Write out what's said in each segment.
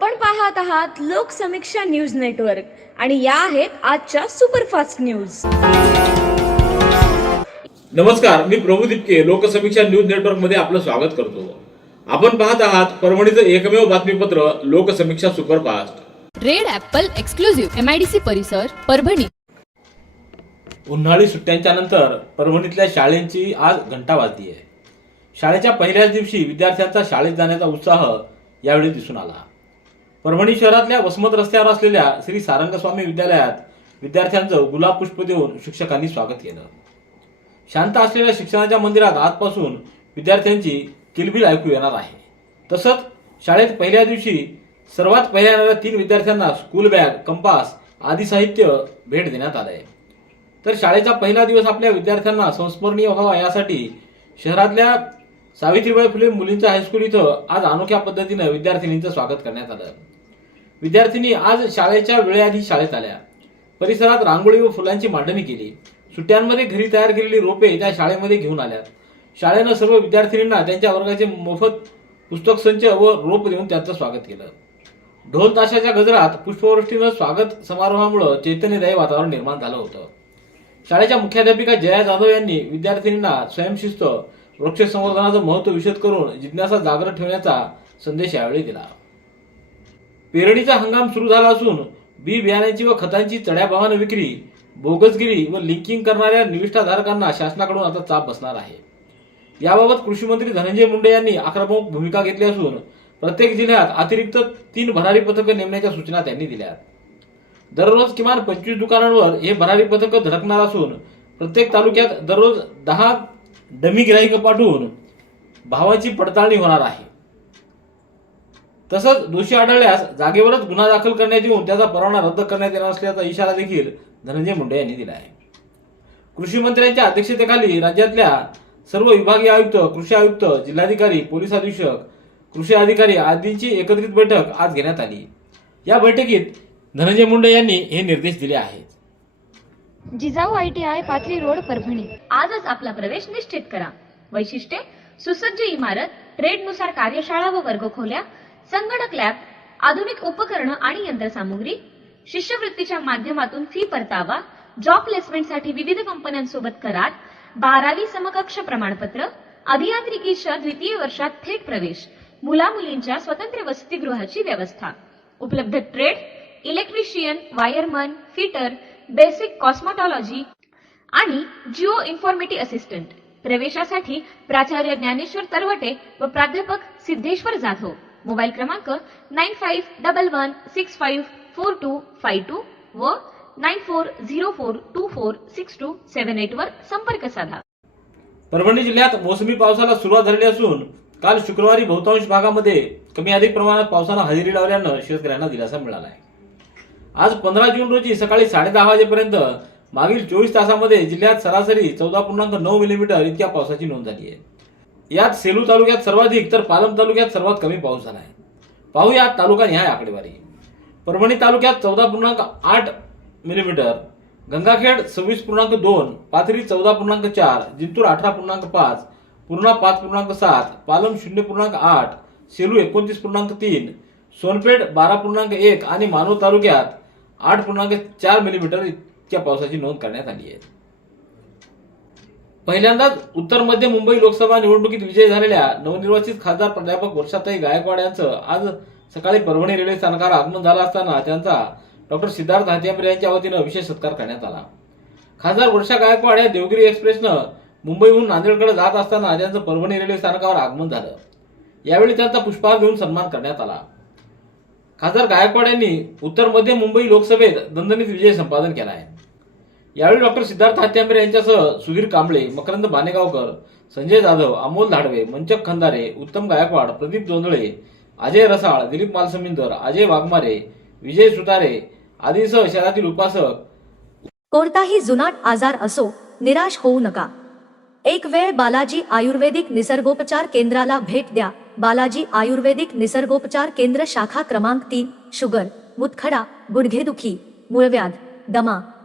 आपण पाहत आहात लोकसमीक्षा न्यूज नेटवर्क आणि या आहेत आजच्या सुपरफास्ट न्यूज. नमस्कार मी प्रभू दिपके लोकसमीक्षा न्यूज नेटवर्कमध्ये आपलं स्वागत करतो. आपण पाहत आहात परभणीचं एकमेव बातमीपत्र Loksamiksha superfast. Red apple exclusive MIDC परिसर परभणी. उन्हाळी सुट्ट्यांच्या नंतर परभणीतल्या शाळेंची आज घंटा वाजली आहे शाळेच्या पहिल्याच दिवशी विद्यार्थ्यांचा शाळेत जाण्याचा उत्साह यावेळी दिसून आला. परभणी शहरातल्या वसमत रस्त्यावर असलेल्या श्री सारंगस्वामी विद्यालयात विद्यार्थ्यांचं गुलाब पुष्प देऊन शिक्षकांनी स्वागत केलं. शांत असलेल्या शिक्षणाच्या मंदिरात आजपासून विद्यार्थ्यांची किलबिल ऐकू येणार आहे. तसंच शाळेत पहिल्या दिवशी सर्वात पहिल्या येणाऱ्या तीन विद्यार्थ्यांना स्कूल बॅग कंपास आदी साहित्य भेट देण्यात आलं आहे तर शाळेचा पहिला दिवस आपल्या विद्यार्थ्यांना संस्मरणीय व्हावा यासाठी शहरातल्या सावित्रीबाई फुले मुलींच्या हायस्कूल इथं आज अनोख्या पद्धतीनं विद्यार्थिनींचं स्वागत करण्यात आलं. विद्यार्थिनी आज शाळेच्या वेळेआधी शाळेत आल्या. परिसरात रांगोळी व फुलांची मांडणी केली. सुट्ट्यांमध्ये घरी तयार केलेली रोपे त्या शाळेमध्ये घेऊन आल्यात. शाळेनं सर्व विद्यार्थिनींना त्यांच्या वर्गाचे मोफत पुस्तक संच व रोप देऊन त्यांचं स्वागत केलं. ढोल ताशाच्या गजरात पुष्पवृष्टीनं स्वागत समारोहामुळे चैतन्यदायी वातावरण निर्माण झालं होतं. शाळेच्या मुख्याध्यापिका जया जाधव यांनी विद्यार्थिनींना स्वयंशिस्त वृक्ष संवर्धनाचं महत्त्व विशद करून जिज्ञासा जागृत ठेवण्याचा संदेश यावेळी दिला. पेरणीचा हंगाम सुरू झाला असून बी बियाण्याची व खतांची चढ्या भावानं विक्री बोगसगिरी व लिंकिंग करणाऱ्या निविष्ठाधारकांना शासनाकडून आता चाप बसणार आहे. याबाबत कृषी मंत्री धनंजय मुंडे यांनी आक्रमक भूमिका घेतली असून प्रत्येक जिल्ह्यात अतिरिक्त तीन भरारी पथकं नेमण्याच्या सूचना त्यांनी दिल्या दररोज किमान पंचवीस दुकानांवर हे भरारी पथकं धडकणार असून प्रत्येक तालुक्यात दररोज दहा डमी गिराईक पाठवून भावाची पडताळणी होणार आहे. तसंच दोषी आढळल्यास जागेवरच गुन्हा दाखल करण्यात येऊन त्याचा परवाना रद्द करण्यात येणार असल्याचा इशारा देखील धनंजय मुंडे यांनी दिला आहे. कृषी मंत्र्यांच्या अध्यक्षतेखाली राज्यातल्या सर्व विभागीय आयुक्त कृषी आयुक्त जिल्हाधिकारी पोलीस अधीक्षक कृषी अधिकारी आदींची एकत्रित बैठक आज घेण्यात आली. या बैठकीत धनंजय मुंडे यांनी हे निर्देश दिले आहेत. Jijau I T I Pathri road Parbhani. आजच आपला प्रवेश निश्चित करा. वैशिष्ट्ये सुसज्ज इमारत ट्रेडनुसार कार्यशाळा व वर्गखोल्या संगणक लॅब आधुनिक उपकरणं आणि यंत्रसामुग्री शिष्यवृत्तीच्या माध्यमातून फी परतावा जॉब प्लेसमेंटसाठी विविध कंपन्यांसोबत करार बारावी समकक्ष प्रमाणपत्र अभियांत्रिकीच्या द्वितीय वर्षात थेट प्रवेश मुला मुलींच्या स्वतंत्र वसतिगृहाची व्यवस्था उपलब्ध trade electrician wireman fitter basic cosmetology आणि जिओ इन्फॉर्मेटी असिस्टंट. प्रवेशासाठी प्राचार्य ज्ञानेश्वर तरवटे व प्राध्यापक सिद्धेश्वर जाधव. मोबाईल क्रमांक nine five double one six five four two five two व nine four zero four two four six two seven eight वर संपर्क साधा. परभणी जिल्ह्यात मोसमी पावसाला सुरुवात झाली असून काल शुक्रवारी बहुतांश भागामध्ये कमी अधिक प्रमाणात पावसानं हजेरी लावल्यानं शेतकऱ्यांना दिलासा मिळाला आहे आज पंधरा जून रोजी सकाळी साडेदहा वाजेपर्यंत मागील चोवीस तासामध्ये जिल्ह्यात सरासरी चौदा पूर्णांक नऊ मिलीमीटर इतक्या पावसाची नोंद झाली आहे. यात सेलू तालुक्यात सर्वाधिक तर पालम तालुक्यात सर्वात कमी पाऊस झाला आहे. पाहूया तालुका निहाय आकडेवारी. परभणी तालुक्यात चौदा पूर्णांक आठ मिलीमीटर गंगाखेड सव्वीस पूर्णांक दोन पाथरी चौदा पूर्णांक चार जिंतूर अठरा पूर्णांक पाच पूर्णा पाच पूर्णांक सात पालम शून्य पूर्णांक आठ सेलू एकोणतीस पूर्णांक तीन सोनपेठ बारा पूर्णांक एक आणि मानव तालुक्यात आठ पूर्णांक चार मिलीमीटर इतक्या पावसाची नोंद करण्यात आली आहे. पहिल्यांदाच उत्तर मध्य मुंबई लोकसभा निवडणुकीत विजयी झालेल्या नवनिर्वाचित खासदार प्राध्यापक वर्षाताई गायकवाड यांचं आज सकाळी परभणी रेल्वे स्थानकावर आगमन झालं असताना त्यांचा डॉक्टर सिद्धार्थ हातियांबरे यांच्या वतीनं विशेष सत्कार करण्यात आला. खासदार वर्षा गायकवाड या देवगिरी एक्सप्रेसनं मुंबईहून नांदेडकडे जात असताना त्यांचं परभणी रेल्वे स्थानकावर आगमन झालं. यावेळी त्यांचा पुष्पहार घेऊन सन्मान करण्यात आला. खासदार गायकवाड यांनी उत्तर मध्य मुंबई लोकसभेत दणदणीत विजय संपादन केला आहे. यावेळी डॉक्टर सिद्धार्थ हात्यांबरे यांच्यासह सुधीर कांबळे मकरंद बानेगावकर संजय जाधव अमोल धाडवे मंचक खंदारे उत्तम गायकवाड प्रदीप जोंधळे अजय रसाळ दिलीप मालसमिंदर अजय वाघमारे विजय सुतारे आदींसह शहरातील उपासक कोणताही जुनाट आजार असो निराश होऊ नका. एक वेळ बालाजी आयुर्वेदिक निसर्गोपचार केंद्राला भेट द्या. बालाजी आयुर्वेदिक निसर्गोपचार केंद्र शाखा क्रमांक तीन शुगर मुतखडा गुडघेदुखी मूळव्याध दमा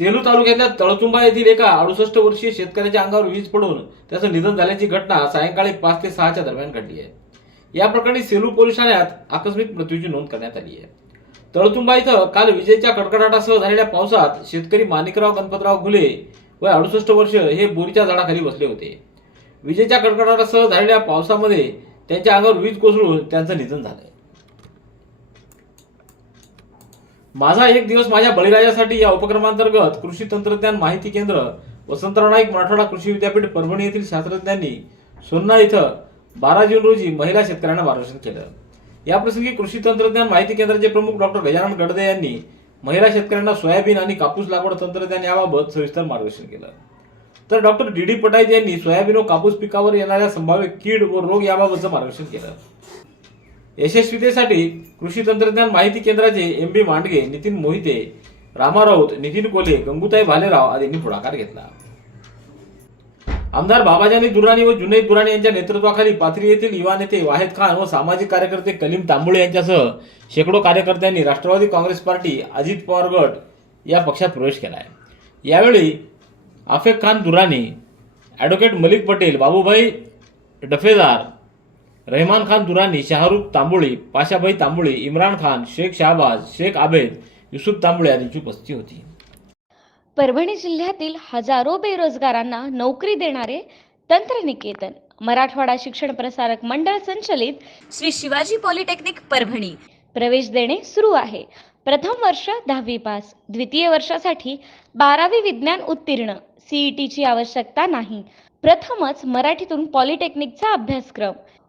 सेलू तालुक्यातल्या तळतुंबा येथील एका अडुसष्ट वर्षीय शेतकऱ्याच्या अंगावर वीज पडून त्याचं निधन झाल्याची घटना सायंकाळी पाच ते सहाच्या दरम्यान घडली आहे. या प्रकरणी सेलू पोलीस ठाण्यात आकस्मिक मृत्यूची नोंद करण्यात आली आहे. तळतुंबा इथं काल विजेच्या कडकडाटासह झालेल्या पावसात शेतकरी माणिकराव गणपतराव घुले व अडुसष्ट वर्ष हे बोरीच्या झाडाखाली बसले होते. विजेच्या कडकडाटासह झालेल्या पावसामध्ये त्यांच्या अंगावर वीज कोसळून त्यांचं निधन झालं माझा एक दिवस माझ्या बळीराजासाठी या उपक्रमांतर्गत कृषी तंत्रज्ञान माहिती केंद्र वसंतराव नाईक मराठवाडा कृषी विद्यापीठ परभणी येथील शास्त्रज्ञांनी सोन्ना इथं बारा जून रोजी महिला शेतकऱ्यांना मार्गदर्शन केलं. याप्रसंगी कृषी तंत्रज्ञान माहिती केंद्राचे प्रमुख डॉक्टर गजानन गडदे यांनी महिला शेतकऱ्यांना सोयाबीन आणि कापूस लागवड तंत्रज्ञान याबाबत सविस्तर मार्गदर्शन केलं. तर डॉक्टर डी डी पटाईत यांनी सोयाबीन व कापूस पिकावर येणाऱ्या संभाव्य कीड व रोग याबाबतचं मार्गदर्शन केलं. यशस्वीतेसाठी कृषी तंत्रज्ञान माहिती केंद्राचे एम बी मांडगे नितीन मोहिते रामा राऊत नितीन कोले गंगूताई भालेराव आदींनी पुढाकार घेतला. आमदार बाबाजानी दुराणी व जुनैद दुराणी यांच्या नेतृत्वाखाली पाथरी येथील युवा नेते वाहेद खान व सामाजिक कार्यकर्ते कलीम तांबुळे यांच्यासह शेकडो कार्यकर्त्यांनी राष्ट्रवादी काँग्रेस पार्टी अजित पवार गट या पक्षात प्रवेश केला आहे यावेळी आफेक खान दुराणी ॲडव्होकेट मलिक पटेल बाबूभाई डफेदार रहमान खान दुरानी शाहरुख तांबोळी पाशाबाई तांबोळी इम्रान खान शेख शाहबाज शेख आबेद युसुफ तांबोळी आदींची उपस्थिती होती. परभणी जिल्ह्यातील हजारो बेरोजगारांना नोकरी देणारे तंत्रनिकेतन मराठवाडा शिक्षण प्रसारक मंडळ संचलित श्री शिवाजी पॉलिटेक्निक परभणी. प्रवेश देणे सुरू आहे. प्रथम वर्ष दहावी पास द्वितीय वर्षासाठी बारावी विज्ञान उत्तीर्ण सीईटीची आवश्यकता नाही. प्रथमच मराठीतून पॉलिटेक्निकचा अभ्यासक्रम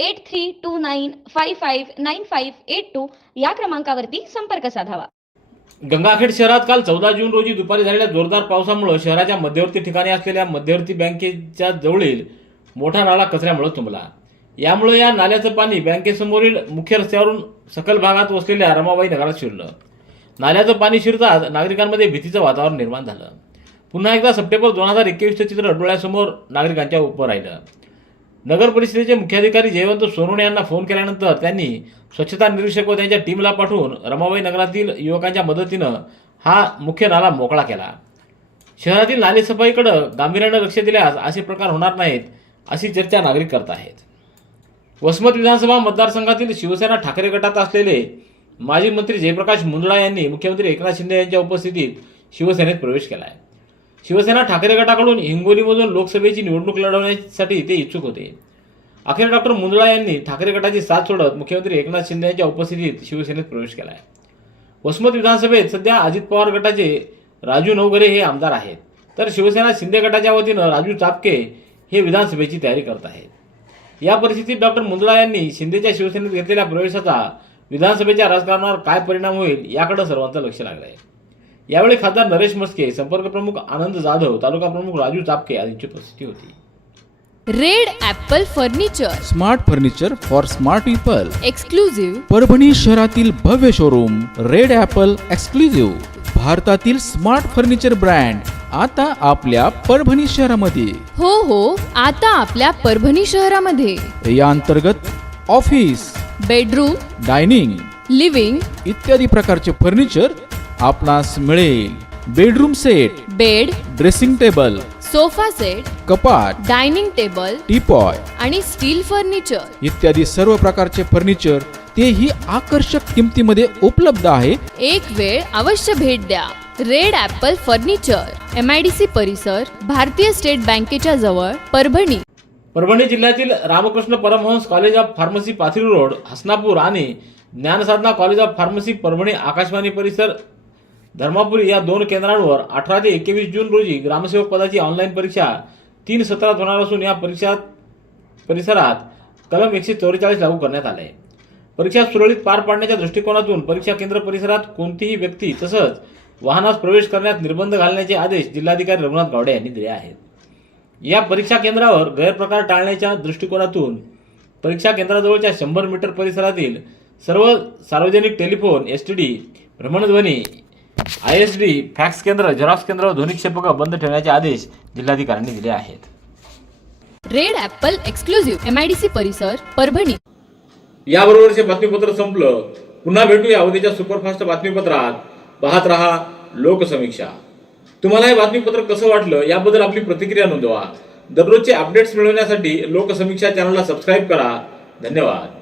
eight three two nine five five nine five eight two या क्रमांकावरती संपर्क साधावा. गंगाखेड शहरात काल चौदा जून रोजी दुपारी झालेल्या जोरदार पावसामुळे शहराच्या मध्यवर्ती ठिकाणी असलेल्या मध्यवर्ती बँकेच्या जवळील मोठा नाला कचऱ्यामुळे तुंबला. यामुळे या नाल्याचं पाणी बँकेसमोरील मुख्य रस्त्यावरून सकल भागात वसलेल्या रमाबाई नगरात शिरलं. नाल्याचं पाणी शिरताच नागरिकांमध्ये भीतीचं वातावरण निर्माण झालं. पुन्हा एकदा सप्टेंबर दोन हजार एकवीसचं चित्र डोळ्यासमोर नागरिकांच्या उभं राहिलं. नगर परिषदेचे मुख्याधिकारी जयवंत सोनवणे यांना फोन केल्यानंतर त्यांनी स्वच्छता निरीक्षक व त्यांच्या टीमला पाठवून रमाबाई नगरातील युवकांच्या मदतीनं हा मुख्य नाला मोकळा केला. शहरातील नालेसफाईकडं गांभीर्यानं लक्ष दिल्यास असे प्रकार होणार नाहीत अशी चर्चा नागरिक करत आहेत. वसमत विधानसभा मतदारसंघातील शिवसेना ठाकरे गटात असलेले माजी मंत्री जयप्रकाश मुंदडा यांनी मुख्यमंत्री एकनाथ शिंदे यांच्या उपस्थितीत शिवसेनेत प्रवेश केला आहे शिवसेना ठाकरे गटाकडून हिंगोलीमधून लोकसभेची निवडणूक लढवण्यासाठी ते इच्छुक होते. अखेर डॉक्टर मुंदळा यांनी ठाकरे गटाची साथ सोडत मुख्यमंत्री एकनाथ शिंदे यांच्या उपस्थितीत शिवसेनेत प्रवेश केला आहे वसमत विधानसभेत सध्या अजित पवार गटाचे राजू नवघरे हे आमदार आहेत. तर शिवसेना शिंदे गटाच्या वतीनं राजू चापके हे विधानसभेची तयारी करत आहेत. या परिस्थितीत डॉक्टर मुंदळा यांनी शिंदेच्या शिवसेनेत घेतलेल्या प्रवेशाचा विधानसभेच्या राजकारणावर काय परिणाम होईल याकडे सर्वांचं लक्ष लागलं आहे यावेळी खासदार नरेश मस्के संपर्क प्रमुख आनंद जाधव तालुका प्रमुख राजू चापके आदींची उपस्थिती होती. Red apple furniture. Smart furniture for smart people. Exclusive Parbhani शहरातील भव्य शोरूम रेड ॲपल एक्सक्लुझिव्ह भारतातील स्मार्ट फर्निचर ब्रँड आता आपल्या परभणी शहरामध्ये. हो हो आता आपल्या परभणी शहरामध्ये. या अंतर्गत ऑफिस बेडरूम डायनिंग लिव्हिंग इत्यादी प्रकारचे फर्निचर आपणास मिळेल bedroom set bed dressing table sofa set कपाट डायनिंग टेबल टीपॉय आणि स्टील फर्निचर. इत्यादी सर्व प्रकारचे फर्निचर तेही आकर्षक किमतीमध्ये उपलब्ध आहे. एक वेळ अवश्य भेट द्या. Red apple furniture M I D C परिसर भारतीय स्टेट बँकेच्या जवळ परभणी. परभणी जिल्ह्यातील Ramkrishna Paramhans college of pharmacy Pathri road Hasnapur आणि Dnyansadhana college of pharmacy Parbhani Akashvani परिसर धर्मापुरी या दोन केंद्रांवर अठरा ते एकवीस जून रोजी ग्रामसेवक पदाची ऑनलाईन परीक्षा तीन सत्रात होणार असून या परीक्षा परिसरात कलम एकशे चौवेचाळीस लागू करण्यात आले आहे परीक्षा सुरळीत पार पाडण्याच्या दृष्टिकोनातून परीक्षा केंद्र परिसरात कोणतीही व्यक्ती तसंच वाहनास प्रवेश करण्यात निर्बंध घालण्याचे आदेश जिल्हाधिकारी रघुनाथ गावडे यांनी दिले आहेत. या परीक्षा केंद्रावर गैरप्रकार टाळण्याच्या दृष्टिकोनातून परीक्षा केंद्राजवळच्या शंभर मीटर परिसरातील सर्व सार्वजनिक टेलिफोन एस टी डी भ्रमणध्वनी आय एस डी फॅक्स केंद्र झेरॉक्स केंद्र व ध्वनिक्षेपकं बंद ठेवण्याचे आदेश जिल्हाधिकाऱ्यांनी दिले आहेत. Red apple exclusive M I D C परिसर परभणी. याबरोबरचे बातमीपत्र संपलं. पुन्हा भेटूया उद्याच्या सुपरफास्ट बातमीपत्रात. पाहत रहा लोकसमीक्षा. तुम्हाला हे बातमीपत्र कसं वाटलं याबद्दल आपली प्रतिक्रिया नोंदवा. दररोजचे अपडेट्स मिळवण्यासाठी लोकसमीक्षा चॅनलला सबस्क्राईब करा. धन्यवाद.